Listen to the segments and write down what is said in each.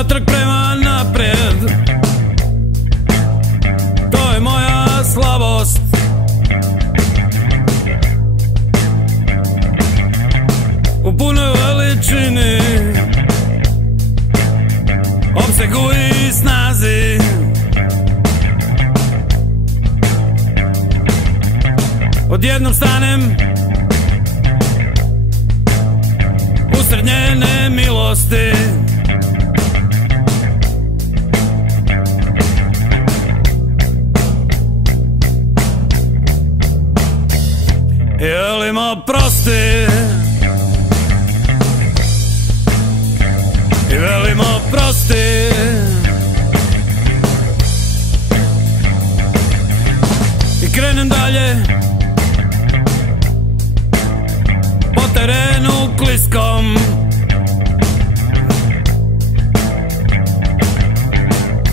natrag prema naprijed. To je moja slabost. U punoj veličini, opsegu i snazi. Odjednom stanem usred njene milosti. I velim oprosti, i velim oprosti. I krenem dalje po terenu kliskom.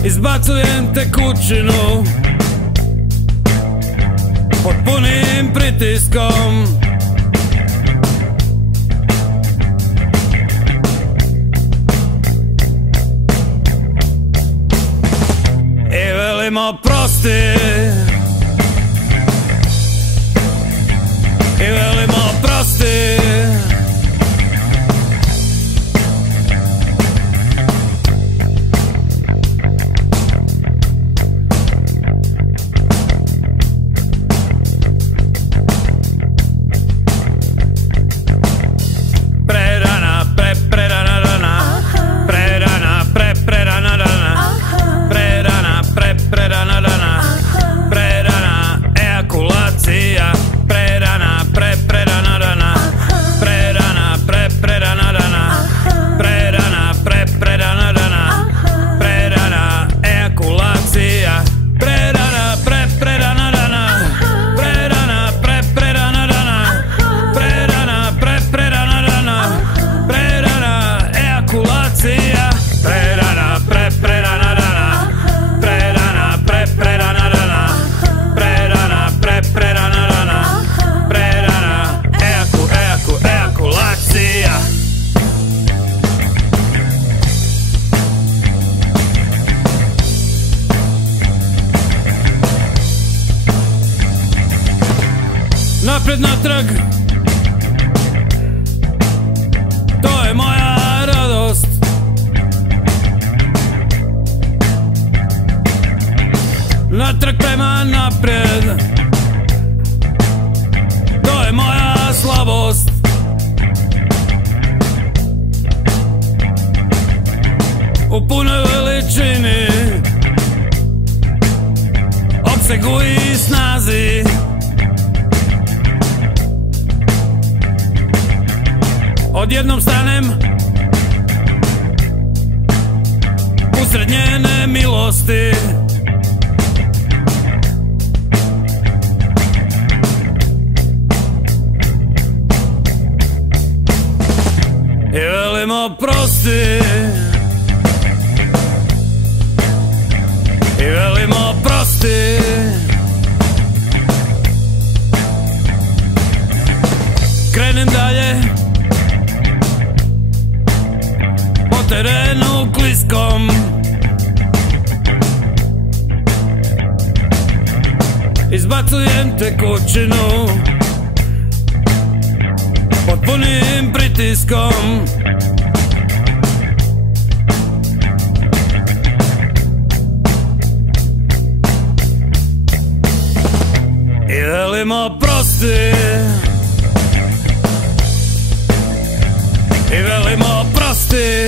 Izbacujem tekućinu pod punim pritiskom. I velim oprosti, i velim oprosti. Napred natrag, to je moja radost. Natrag prema naprijed, to je moja slabost. U punoj veličini, opsegu i snazi. Odjednom stanem usred njene milosti. I velim oprosti, i velim oprosti. Krenem dalje po terenu kliskom. Izbacujem tekućinu pod punim pritiskom. I velim oprosti, i velim oprosti.